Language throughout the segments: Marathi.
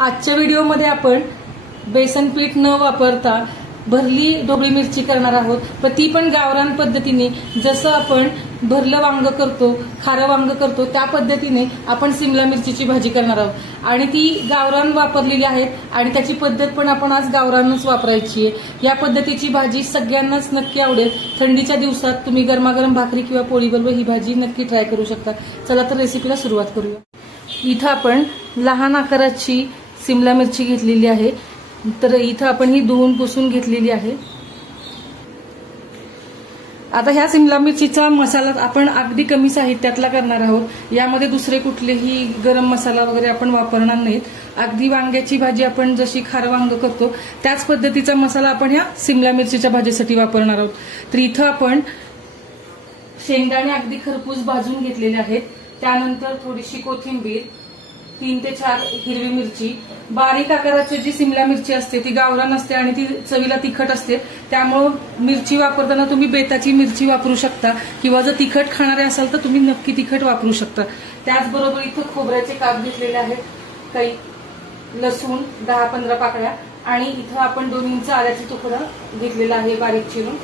आजच्या व्हिडिओमध्ये आपण बेसन पीठ न वापरता भरली ढोबळी मिरची करणार आहोत, पण ती पण गावरान पद्धतीने. जसं आपण भरलं वांग करतो, खारं वांग करतो, त्या पद्धतीने आपण सिमला मिरचीची भाजी करणार आहोत आणि ती गावरान वापरलेली आहे आणि त्याची पद्धत पण आपण आज गावरानच वापरायची आहे. या पद्धतीची भाजी सगळ्यांनाच नक्की आवडेल. थंडीच्या दिवसात तुम्ही गरमागरम भाकरी किंवा पोळीबरोबर ही भाजी नक्की ट्राय करू शकता. चला तर रेसिपीला सुरुवात करूया. इथं आपण लहान आकाराची सिमला मिरची घेतलेली आहे, तर इथं आपण ही धुवून पुसून घेतलेली आहे. आता ह्या सिमला मिरचीचा मसाला आपण अगदी कमी साहित्यातला करणार आहोत. यामध्ये दुसरे कुठलेही गरम मसाला वगैरे आपण वापरणार नाहीत. अगदी वांग्याची भाजी आपण जशी खारं वांग करतो त्याच पद्धतीचा मसाला आपण ह्या सिमला मिरचीच्या भाजीसाठी वापरणार आहोत. तर इथं आपण शेंगदाणे अगदी खरपूस भाजून घेतलेले आहेत. त्यानंतर थोडीशी कोथिंबीर, 3 ते 4 हिरवी मिरची. बारीक आकाराची जी सिमला मिरची असते ती गावरान असते आणि ती चवीला तिखट असते, त्यामुळे मिरची वापरताना तुम्ही बेताची मिरची वापरू शकता किंवा जर तिखट खाणारे असाल तर तुम्ही नक्की तिखट वापरू शकता. त्याचबरोबर इथं खोबऱ्याचे काप घेतलेले आहेत, काही लसूण 10-15 पाकळ्या आणि इथं आपण 2 इंच आल्याचा तुकडा घेतलेला आहे बारीक चिरून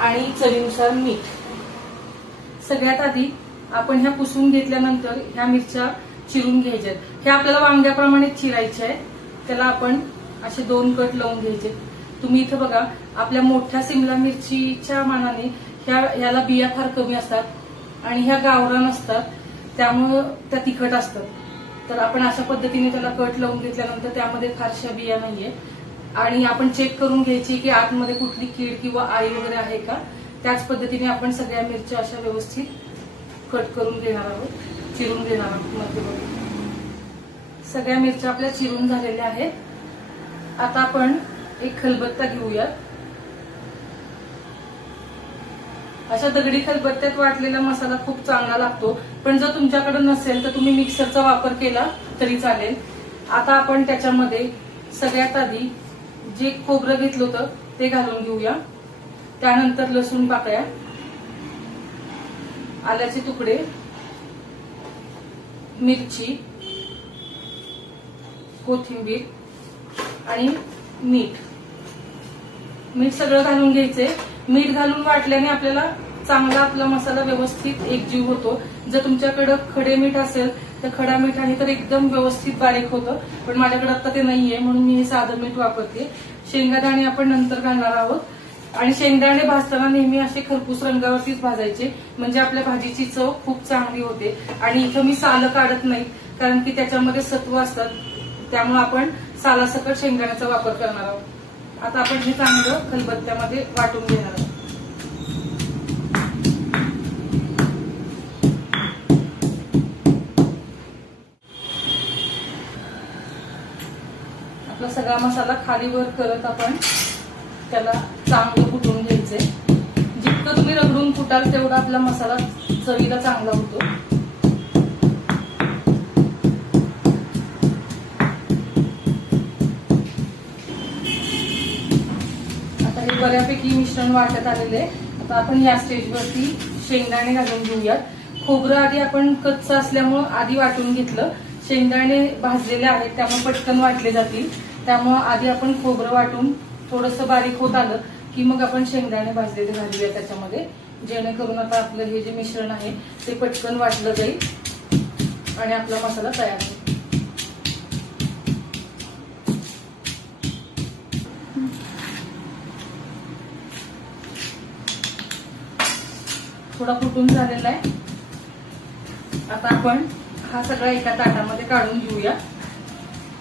आणि चवीनुसार मीठ. सगळ्यात आधी आपण ह्या पुसून घेतल्यानंतर ह्या मिरच्या चिरून घ्यायचे. हे आपल्याला वांग्याप्रमाणे चिरायचे आहे. त्याला आपण असे 2 कट लावून घ्यायचे. तुम्ही इथं बघा, आपल्या मोठ्या सिमला मिरचीच्या मानाने ह्याला बिया फार कमी असतात आणि ह्या गावरान असतात, त्यामुळं त्या तिखट असतात. तर आपण अशा पद्धतीने त्याला कट लावून घेतल्यानंतर त्यामध्ये फारशा बिया नाहीये आणि आपण चेक करून घ्यायची की आतमध्ये कुठली कीड किंवा आळी वगैरे आहे का. त्याच पद्धतीने आपण सगळ्या मिरच्या अशा व्यवस्थित कट करून घेणार आहोत, चिरून घेणार आहोत. सगळ्या मिरच्या आपल्या चिरून झालेल्या आहेत. आता आपण एक खलबत्ता घेऊयात. अशा दगडी खलबत्त्यात वाटलेला मसाला खूप चांगला लागतो, पण जर तुमच्याकडे नसेल तर तुम्ही मिक्सरचा वापर केला तरी चालेल. आता आपण त्याच्यामध्ये सगळ्यात आधी जे खोबरं घेतलं होतं ते घालून घेऊया. त्यानंतर लसूण पाकळ्या, आल्याचे तुकडे, मिरची, कोथिंबीर आणि मीठ सगळं घालून घ्यायचे. मीठ घालून वाटल्याने आपल्याला चांगला आपला मसाला व्यवस्थित एकजीव होतो. जर तुमच्याकडे खडे मीठ असेल तर खडा मीठ आहे तर एकदम व्यवस्थित बारीक होतं, पण माझ्याकडे आता ते नाहीये म्हणून मी हे साधं मीठ वापरते. शेंगदाणे आपण नंतर घालणार आहोत आणि शेंगदाणे भाजताना नेहमी असे खरपूस रंगावरतीच भाजायचे, म्हणजे आपल्या भाजीची चव खूप चांगली होते. आणि इथं मी सालं काढत नाही, कारण की त्याच्यामध्ये सत्व असतात, त्यामुळे आपण सालासकट शेंगदाण्याचा वापर करणार आहोत. आता आपण हे चांगलं खलबत्त्यामध्ये वाटून घेणार आहोत. आपला सगळा मसाला खाली वर करत आपण त्याला चांगलं कुटून घ्यायचंय. जितकं तुम्ही रगडून कुटाल तेवढा आपला मसाला चवीला चांगला होतो. आता हे बऱ्यापैकी मिश्रण वाटत आलेलं आहे. आता आपण या स्टेजवरती शेंगदाणे घालून घेऊयात. खोबरं आधी आपण कच्चं असल्यामुळं आधी वाटून घेतलं. शेंगदाणे भाजलेले आहेत त्यामुळे पटकन वाटले जातील, त्यामुळं आधी आपण खोबरं वाटून थोडंसं बारीक होत आलं की मग आपण शेंगदाणे भाजलेले घालूया त्याच्यामध्ये, जेणेकरून आता आपलं हे जे मिश्रण आहे ते पटकन वाटलं जाईल आणि आपला मसाला तयार होईल. थोडा कुटून झालेला आहे. आता आपण हा सगळा एका ताटामध्ये काढून घेऊया.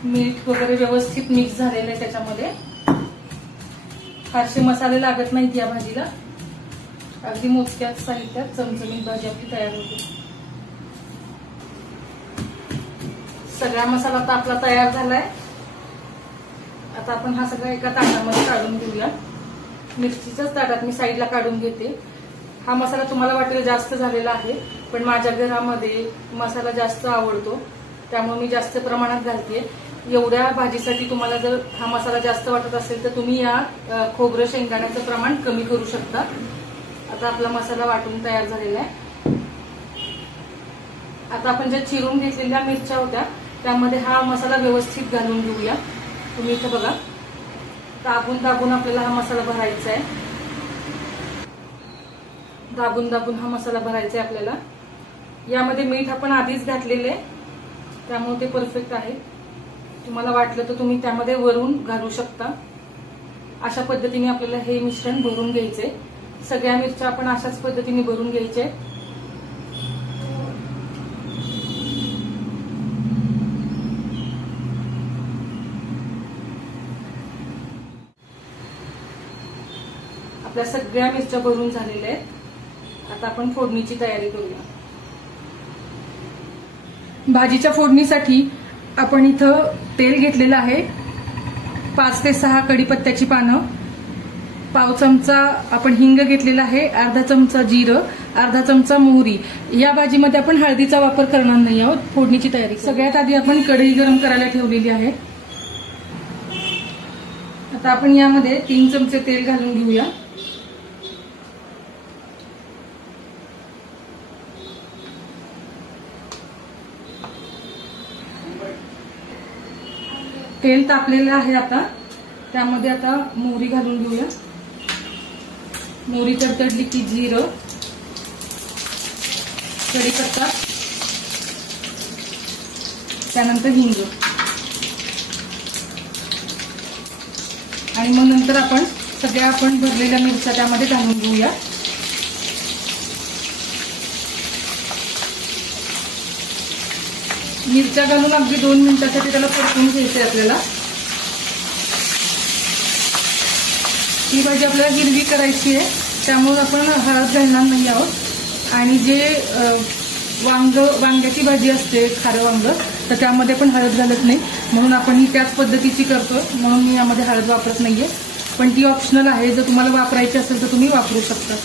मीठ वगैरे व्यवस्थित मिक्स झालेलं आहे त्याच्यामध्ये. फारसे मसाले लागत नाहीत या भाजीला. अगदी मोजक्याच साहित्यात चमचमीत भाजी आपली तयार होते. सगळा मसाला आता आपला तयार झालाय. आता आपण हा सगळा एका ताटामध्ये काढून घेऊया. मिरचीच्याच ताटात मी साईडला काढून घेते. हा मसाला तुम्हाला वाटेल जास्त झालेला आहे, पण माझ्या घरामध्ये मसाला जास्त आवडतो त्यामुळे मी जास्त प्रमाणात घालते. एवढ्या भाजीसाठी तुम्हाला जर हा मसाला जास्त वाटत असेल तर तुम्ही या खोबरं शेंगदाण्याचं प्रमाण कमी करू शकता. आता आपला मसाला वाटून तयार झालेला आहे. आता आपण ज्या चिरून घेतलेल्या मिरच्या होत्या त्यामध्ये हा मसाला व्यवस्थित घालून घेऊया. तुम्ही इथं बघा, दाबून दाबून आपल्याला हा मसाला भरायचा आहे. दाबून दाबून हा मसाला भरायचा आहे आपल्याला. यामध्ये मीठ आपण आधीच घातलेले आहे, त्यामुळे ते परफेक्ट आहे. तुम्हाला वाटलं तर तुम्ही त्यामध्ये वरून घालू शकता. अशा पद्धतीने आपल्याला हे मिश्रण भरून घ्यायचे. सगळ्या मिरच्या आपण अशाच पद्धतीने भरून घ्यायचे. आपल्या सगळ्या मिरच्या भरून झालेल्या आहेत. आता आपण फोडणीची तयारी करूया. भाजीच्या फोडणीसाठी आपण इथं तेल घेतलेलं आहे. 5 ते 6 कढीपत्त्याची पानं, पाव चमचा आपण हिंग घेतलेला आहे, अर्धा चमचा जिरं, अर्धा चमचा मोहरी. या भाजीमध्ये आपण हळदीचा वापर करणार नाही आहोत. फोडणीची तयारी सगळ्यात आधी आपण कढई गरम करायला ठेवलेली आहे. आता आपण यामध्ये 3 चमचे तेल घालून घेऊया. तेल तापलेलं आहे. आता त्यामध्ये आता मोहरी घालून घेऊया. मोहरी तडतडली की जिरं, कढीपत्ता, त्यानंतर हिंग आणि मग नंतर आपण सगळ्या आपण भरलेल्या मिरच्या त्यामध्ये घालून घेऊया. मिरच्या घालून अगदी 2 मिनिटासाठी त्याला परतून घ्यायचंय आपल्याला. ही भाजी आपल्याला हिरवी करायची आहे, त्यामुळे आपण हळद घालणार नाही आहोत. आणि जे वांग्याची भाजी असते, खारं वांग, तर त्यामध्ये पण हळद घालत नाही, म्हणून आपण ही त्याच पद्धतीची करतो, म्हणून मी यामध्ये हळद वापरत नाहीये. पण ती ऑप्शनल आहे. जर तुम्हाला वापरायची असेल तर तुम्ही वापरू शकता.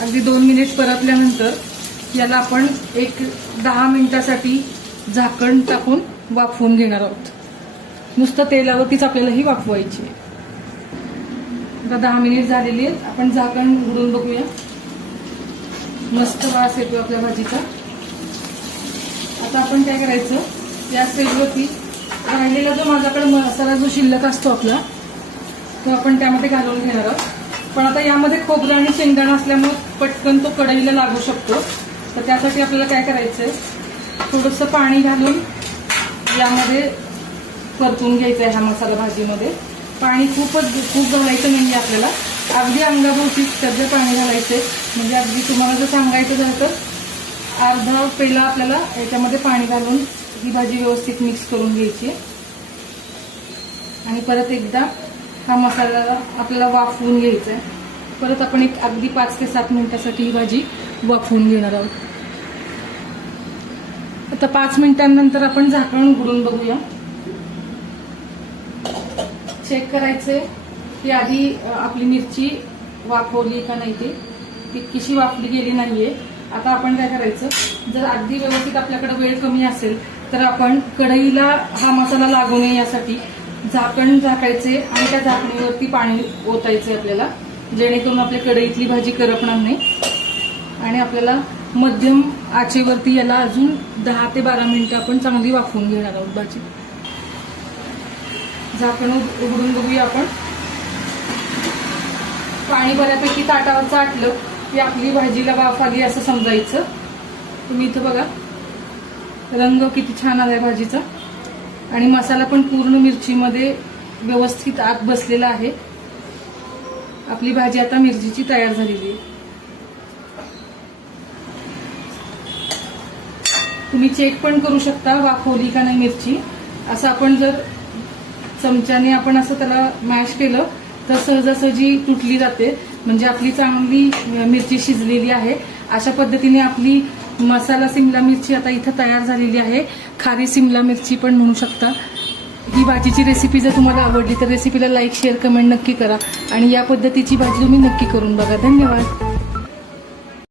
अगदी 2 मिनिट परतल्यानंतर याला आपण एक 10 मिनिटासाठी झाकण टाकून वाफवून घेणार आहोत. नुसतं तेलावरतीच आपल्याला ही वाफवायची. आता 10 मिनिट झालेली आहेत. आपण झाकण उघडून बघूया. मस्त वास येतो आपल्या भाजीचा. आता आपण काय करायचं, या स्टेजवरती राहिलेला जो माझ्याकडे मसाला जो शिल्लक असतो आपला, तो आपण त्यामध्ये घालून घेणार आहोत. पण आता यामध्ये खोबरं आणि शेंगदाणा असल्यामुळे पटकन तो कढईला लागू शकतो. तर त्यासाठी आपल्याला काय करायचंय, थोडंसं पाणी घालून यामध्ये परतून घ्यायचंय हा मसाला भाजीमध्ये. पाणी खूप घालायचं नाही आपल्याला, अगदी अंगाभोवती सगळं पाणी घालायचंय. म्हणजे अगदी तुम्हाला जर सांगायचं झालं तर अर्धा पेला आपल्याला याच्यामध्ये पाणी घालून ही भाजी व्यवस्थित मिक्स करून घ्यायची. आणि परत एकदा हा मसाला आपल्याला वाफवून घ्यायचा आहे. परत आपण एक अगदी 5 ते 7 मिनिटासाठी ही भाजी वाफवून घेणार आहोत. आता 5 मिनिटांनंतर आपण झाकण उघडून बघूया. चेक करायचंय की आधी आपली मिरची वाफवली का नाही, ती तितकीशी वाफली गेली नाहीये. आता आपण काय करायचं, जर अगदी व्यवस्थित आपल्याकडे वेळ कमी असेल तर आपण कढईला हा मसाला लागू नये यासाठी झाकण झाकायचे आणि त्या झाकणीवरती पाणी ओतायचे आपल्याला, जेणेकरून आपल्या कढईतली भाजी करपणार नाही. आणि आपल्याला मध्यम आचेवरती याला अजून 10 ते 12 मिनिटं आपण चांगली वाफवून घेणार आहोत भाजी. झाकण उघडून बघूया आपण. पाणी बऱ्यापैकी ताटावरचं आटलं की आपली भाजीला वाफ आली असं समजायचं. तुम्ही इथं बघा, रंग किती छान आलाय भाजीचा आणि मसाला पण पूर्ण मिरचीमध्ये व्यवस्थित आत बसलेला आहे. आपली भाजी आता मिरचीची तयार झालेली आहे. तुम्ही चेक पण करू शकता वाफवली का नाही मिरची. असं आपण जर चमच्याने आपण असं त्याला मॅश केलं तर सहजासहजी तुटली जाते. म्हणजे आपली चांगली मिरची शिजलेली आहे. अशा पद्धतीने आपली मसाला सिमला मिरची आता इथं तयार झालेली आहे. खारी सिमला मिरची पण म्हणू शकता. ही भाजीची रेसिपी जर तुम्हाला आवडली तर रेसिपीला लाईक, शेअर, कमेंट नक्की करा आणि या पद्धतीची भाजी तुम्ही नक्की करून बघा. धन्यवाद.